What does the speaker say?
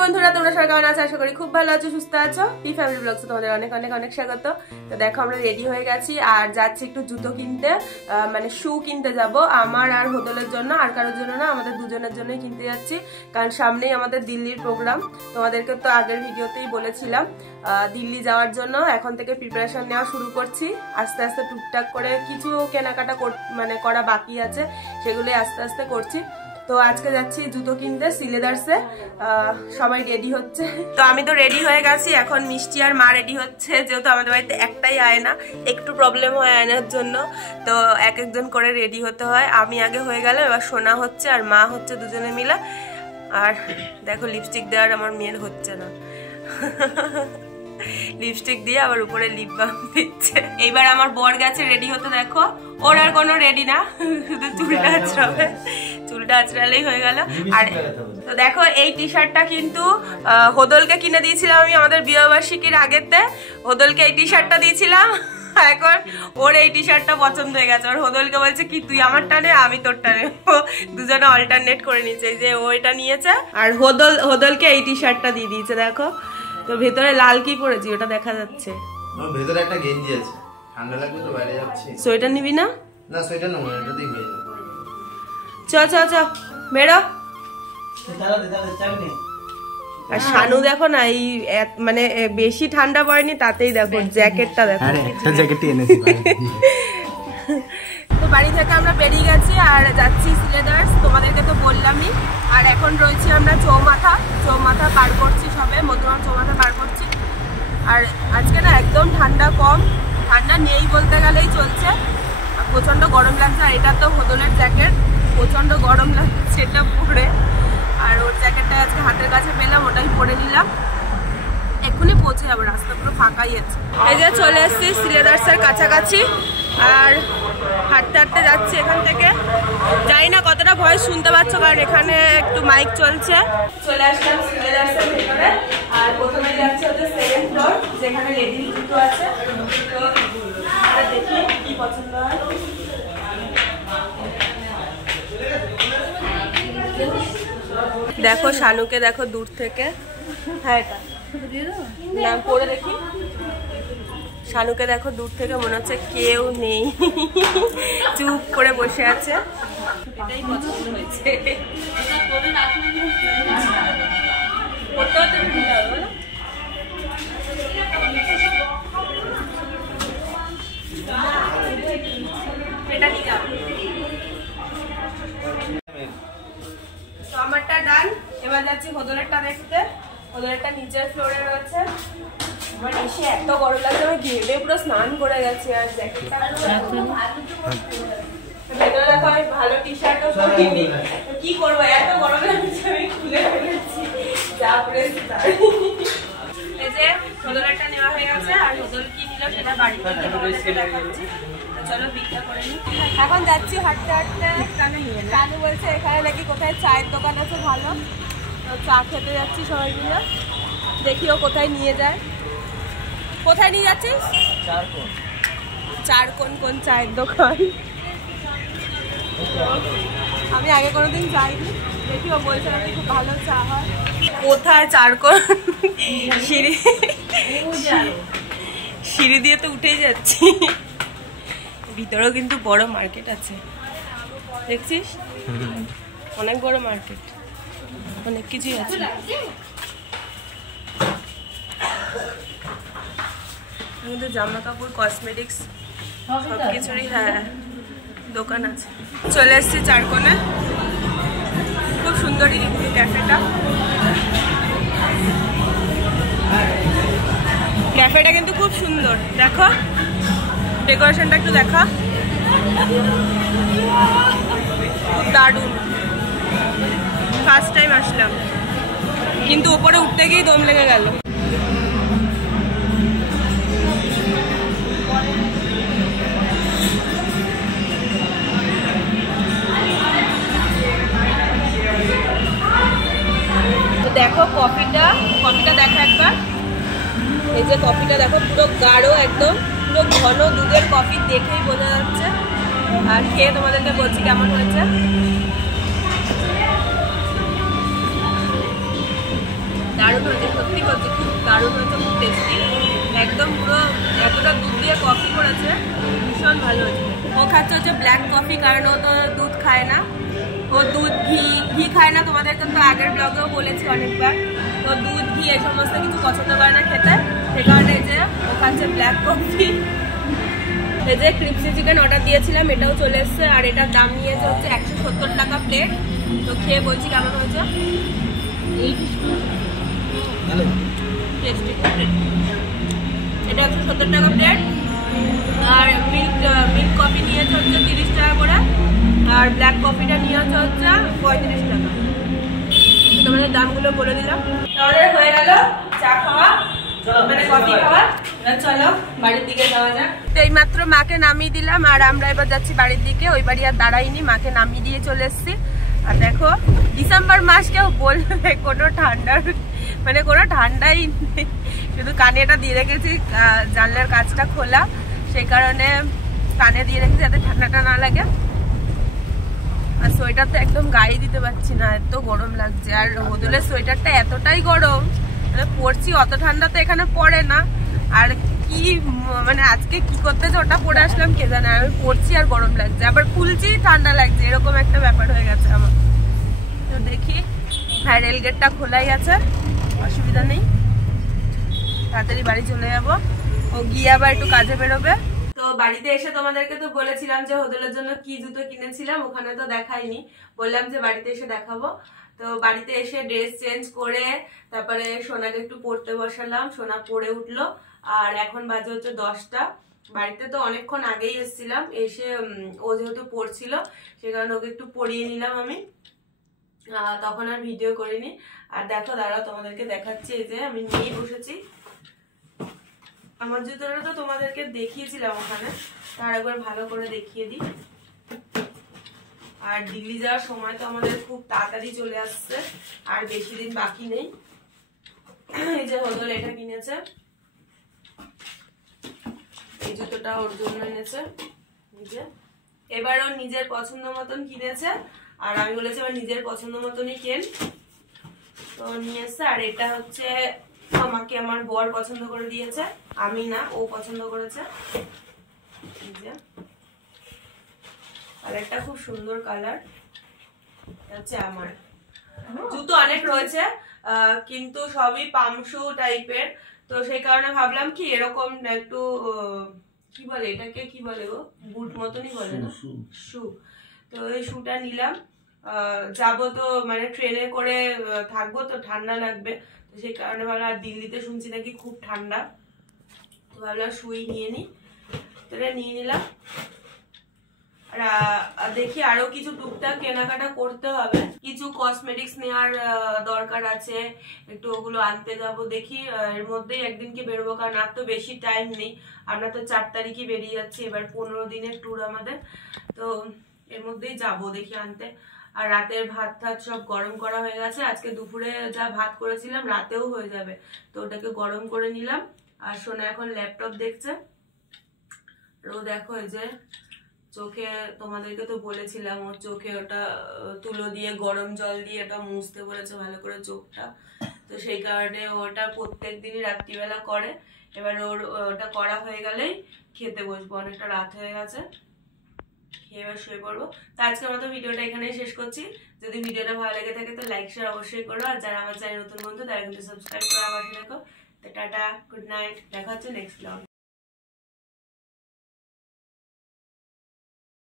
বন্ধুরা, তোমরা সবাই কেমন আছো? আশা করি খুব ভালো আছো, সুস্থ আছো। পি ফ্যামিলি ব্লগসে তোমাদের অনেক অনেক অনেক স্বাগত। তো দেখো আমরা রেডি হয়ে গেছি আর যাচ্ছি একটু জুতো কিনতে, মানে শু কিনতে যাব। আমার আর হোদলের জন্য, আর কারোর জন্য না, আমাদের দুজনের জন্যই কিনতে যাচ্ছি। কারণ সামনেই আমাদের দিল্লির প্রোগ্রাম। তোমাদেরকে তো আগের ভিডিওতেই বলেছিলাম দিল্লি যাওয়ার জন্য এখন থেকে প্রিপারেশন নেওয়া শুরু করছি। আস্তে আস্তে টুকটাক করে কিছু কেনাকাটা মানে করা বাকি আছে, সেগুলোই আস্তে আস্তে করছি। তো আজকে যাচ্ছি জুতো কিনতে সিলেদার্সে। সবাই রেডি হচ্ছে, তো আমি তো রেডি হয়ে গেছি। এখন মিষ্টি আর মা রেডি হচ্ছে, যেহেতু আমাদের বাড়িতে একটাই আয়না, একটু প্রবলেম হয় আয়নার জন্য, তো এক একজন করে রেডি হতে হয়। আমি আগে হয়ে গেল, এবার সোনা হচ্ছে আর মা হচ্ছে, দুজনে মিলে। আর দেখো লিপস্টিক দেওয়ার আমার মেয়ের হচ্ছে না, লিপস্টিক দিয়ে আবার উপরে লিপ বাম দিচ্ছে। এইবার আমার বর গেছে রেডি হতে, দেখো ওর আর কোনো রেডি না, শুধু চুলটা আঁচড়াবে, চুলটা আঁচড়ালেই হয়ে গেল। আর তো দেখো এই টি শার্টটা কিন্তু হোদলকে কিনে দিয়েছিলাম আমি আমাদের বিবাহবার্ষিকীর আগেতে। হোদলকে এই টি শার্টটা দিয়েছিলাম, এখন ওর এই টি শার্টটা পছন্দ হয়ে গেছে। ওর হোদলকে বলছে কি তুই আমারটা নে, আমি তোরটা নে। দুজনে অল্টারনেট করে নিয়েছে, যে ও এটা নিয়েছে আর হোদলকে এই টি শার্টটা দিয়ে দিয়েছে। দেখো তো ভেতরে লাল কি পরেছি ওটা দেখা যাচ্ছে। ভেতরে একটা গেঞ্জি আছে, ঠান্ডা লাগবে তো বাইরে যাচ্ছি। সোয়েটার নিবি না? না সোয়েটার নেব না, এটাতেই হয়ে যাবে। চ চ চ বেরো। আর শানু দেখো না, এই মানে বেশি ঠান্ডা পড়েনি, তাতেই দেখো জ্যাকেটটা দেখো, জ্যাকেটই এনেছি। তো বাড়ি থেকে আমরা বেরিয়ে গেছি আর যাচ্ছি সিলেদার্স, তোমাদেরকে তো বললামই। আর এখন রয়েছি আমরা চৌমাথা পার করছি, সবে মধুরাম চৌমাথা পার করছি। আর আজকে না একদম ঠান্ডা কম, ঠান্ডা নেই বলতে গেলেই চলছে। প্রচন্ড গরম লাগছে, আর এটা তো হোদলের জ্যাকেট, প্রচন্ড গরম লাগছে সেটা পরে। আর ওর জ্যাকেটটা আজকে হাতের কাছে পেলাম, ওটাই পরে নিলাম। এক্ষুনি পৌঁছে যাবো, রাস্তা পুরো ফাঁকাই আছে। এই যে চলে এসছি সিলেদার্সের কাছাকাছি, আর হাঁটতে হাঁটতে যাচ্ছি এখান থেকে। জানি না কতটা ভয়েস শুনতে পাচ্ছ, কারণ এখানে একটু মাইক চলছে। চলে আসলাম সিলেদার্সের ভেতরে, আর প্রথমে যাচ্ছে হচ্ছে সেকেন্ড ফ্লোর, যেখানে লেডিস জুতো আছে। তো দেখি কি পছন্দ হয়। দেখো শানুকে দেখো দূর থেকে, হ্যাঁ এটা নাম পরে দেখি। শানুকে দেখো দূর থেকে, মনে হচ্ছে কেউ নেই, চুপ করে বসে আছে। এটাই পছন্দ হয়েছে। এটা নিয়ে যাও। আমারটা ডান, এবার যাচ্ছি হোদলেরটা দেখতে। হোদলেরটা নিচের ফ্লোরে রয়েছে। আমার এসে এত গরম লাগছে, আমি ঘেমে পুরো স্নান করে গেছি। আর জ্যাকেটটা ভেতরে দেখো, আমি ভালো টি শার্টও পরিনি, কি করবো, এত গরম লাগছে আমি খুলে ফেলেছি, যা পরেছি তাই। এই যে হোদলেরটা নেওয়া হয়ে গেছে, আর হোদল কি নিল সেটা বাড়িতে তোমাদেরকে দেখাচ্ছি। চলো বিলটা করে নিই। এখন যাচ্ছি হাঁটতে হাঁটতে। শানু বলছে এখানে নাকি কোথায় চায়ের দোকান আছে ভালো, তো চা খেতে যাচ্ছি সবাই মিলে। দেখিও কোথায় নিয়ে যায়। কোথায় নিয়ে যাচ্ছিস? চারকোন কোন চায়ের দোকান? আমি আগে কোনোদিন যাইনি, দেখিও বলছে নাকি খুব ভালো চা হয়। কোথায় চারকোন? সিঁড়ি দিয়ে তো উঠেই যাচ্ছি। ভিতরেও কিন্তু বড় মার্কেট আছে, দেখছিস? অনেক বড় মার্কেট, অনেক কিছুই আছে। আমাদের জামা কাপড়, কসমেটিক্স সবকিছুরই হ্যাঁ দোকান আছে। চলে এসছি চারকোনে, খুব সুন্দরই ক্যাফেটা। ক্যাফেটা কিন্তু খুব সুন্দর, দেখো ডেকোরেশনটা একটু দেখা, খুব দারুণ। ফার্স্ট টাইম আসলাম, কিন্তু উপরে উঠতে গিয়ে দম লেগে গেল। দেখো কফিটা দেখো একবার। এই যে কফিটা দেখো, পুরো গাঢ়, একদম পুরো ঘন দুধের কফি, দেখেই বোঝা যাচ্ছে। আর খেয়ে তোমাদেরকে বলছি কেমন হয়েছে। দারুণ হয়েছে, সত্যি বলছি খুব দারুণ হয়েছে, খুব টেস্টি, একদম পুরো এতটা দুধ দিয়ে কফি করেছে, ভীষণ ভালো হয়েছে। ও খাচ্ছে হচ্ছে ব্ল্যাক কফি, কারণ ও তো দুধ খায় না, ও দুধ ঘি খায় না, তোমাদেরকে তো আগের ব্লগেও বলেছি অনেকবার, তো দুধ ঘি এই সমস্ত কিছু পছন্দ করে না খেতে, সে কারণে যে ও খাচ্ছে ব্ল্যাক কফি। এই যে ক্রিপসি চিকেন অর্ডার দিয়েছিলাম, এটাও চলে এসছে, আর এটার দাম নিয়েছে হচ্ছে 170 টাকা প্লেট। তো খেয়ে বলছি কেমন হয়েছে। এটা 170 টাকা প্লেট, আর মিল্ক কফি নিয়েছে হচ্ছে 30 টাকা করে, আর ব্ল্যাক কফিটা নিয়েছে হচ্ছে 35 টাকা। তোমাদের দামগুলো বলে দিলাম। তাহলে হয়ে গেল চা খাওয়া, মানে কফি খাওয়া, চলো বাড়ির দিকে যাওয়া যাক। তো এইমাত্র মাকে নামিয়ে দিলাম, আর আমরা এবার যাচ্ছি বাড়ির দিকে। ওই বাড়ি আর দাঁড়াইনি, মাকে নামিয়ে দিয়ে চলে এসছি। আর দেখো ডিসেম্বর মাস কেউ বলবে কোনো ঠান্ডার, মানে কোনো ঠান্ডাই নেই, শুধু কানে এটা দিয়ে রেখেছি, জানলার কাঁচটা খোলা, সেই কারণে কানে দিয়ে রেখেছি যাতে ঠান্ডাটা না লাগে। আর সোয়েটার তো একদম গায়ে দিতে পারছি না, এত গরম লাগছে। আর হোদলের সোয়েটারটা এতটাই গরম, মানে পরছি, অত ঠান্ডা তো এখানে পড়ে না। আর কি মানে আজকে কি করতেছে ওটা পরে আসলাম কে জানে, আমি পরছি আর গরম লাগছে, আবার খুলছি ঠান্ডা লাগছে, এরকম একটা ব্যাপার হয়ে গেছে আমার। তো দেখি, হ্যাঁ রেল গেটটা খোলাই আছে, অসুবিধা নেই, তাড়াতাড়ি বাড়ি চলে যাবো। ও গিয়ে আবার একটু কাজে বেরোবে। তো বাড়িতে এসে তোমাদেরকে তো বলেছিলাম যে হোদলের জন্য কি জুতো কিনেছিলাম, ওখানে তো দেখাইনি, বললাম যে বাড়িতে এসে দেখাবো। তো বাড়িতে এসে ড্রেস চেঞ্জ করে তারপরে সোনাকে একটু পড়তে বসালাম, সোনা পড়ে উঠলো। আর এখন বাজে হচ্ছে 10টা। বাড়িতে তো অনেকক্ষণ আগেই এসেছিলাম, এসে ও যেহেতু পড়ছিল সে কারণে ওকে একটু পড়িয়ে নিলাম আমি, তখন আর ভিডিও করিনি। আর দেখো দাঁড়াও তোমাদেরকে দেখাচ্ছি, এই যে আমি নিয়ে বসেছি আমার জুতোটা, তো তোমাদেরকে দেখিয়েছিলাম ওখানে, তার একবার ভালো করে দেখিয়ে দিই। আর দিল্লি যাওয়ার সময় তো আমাদের খুব তাড়াতাড়ি চলে আসছে, আর বেশি দিন বাকি নেই। এই যে হোদল এটা কিনেছে, এই জুতোটা ওর জন্য এনেছে, এবার ওর নিজের পছন্দ মতন কিনেছে, আর আমি বলেছি আমার নিজের পছন্দ মতনই কেন, তো নিয়ে এসছে। আর এটা হচ্ছে আমাকে আমার বর পছন্দ করে দিয়েছে, আমি না, ও পছন্দ করেছে। আর একটা খুব সুন্দর কালার হচ্ছে আমার। জুতো অনেক রয়েছে, কিন্তু সবই পামশু টাইপের, তো সেই কারণে ভাবলাম কি এরকম একটু কি বলে এটাকে, কি বলে গো, বুট মতনই বলে না, শু। তো এই শুটা নিলাম, যাবো তো মানে ট্রেনে করে থাকবো, তো ঠান্ডা লাগবে, তো সেই কারণে ভাবলাম, আর দিল্লিতে শুনছি নাকি খুব ঠান্ডা, তো ভাবলাম শুই নিয়ে নি, তো এটা নিয়ে নিলাম। আর দেখি আরো কিছু টুকটাক কেনাকাটা করতে হবে, কিছু কসমেটিক্স নেওয়ার দরকার আছে, একটু ওগুলো আনতে যাব। দেখি এর মধ্যেই একদিনকে বেরোবো, কারণ আর তো বেশি টাইম নেই, আমরা তো 4 তারিখে বেরিয়ে যাচ্ছি, এবার 15 দিনের ট্যুর আমাদের, তো এর মধ্যেই যাব দেখি আনতে। আর রাতের ভাত টাত সব গরম করা হয়ে গেছে, আজকে দুপুরে যা ভাত করেছিলাম রাতেও হয়ে যাবে, তো ওটাকে গরম করে নিলাম। আর সোনা এখন ল্যাপটপ দেখছে, ও দেখো এই যে চোখে, তোমাদেরকে তো বলেছিলাম ওর চোখে ওটা তুলো দিয়ে গরম জল দিয়ে ওটা মুছতে বলেছে ভালো করে চোখটা, তো সেই কারণে ওটা প্রত্যেক দিনই রাত্রিবেলা করে। এবার ওটা করা হয়ে গেলেই খেতে বসবো, অনেকটা রাত হয়ে গেছে, খেয়ে এবার শুয়ে পড়বো। তো আজকের মতো ভিডিওটা এখানেই শেষ করছি। যদি ভিডিওটা ভালো লেগে থাকে তো লাইক শেয়ার অবশ্যই করো, আর যারা আমার চ্যানেল নতুন বন্ধু তারা কিন্তু সাবস্ক্রাইব করে আমার সাথে দেখো। তো টাটা, গুড নাইট, দেখা হচ্ছে নেক্সট ব্লগ।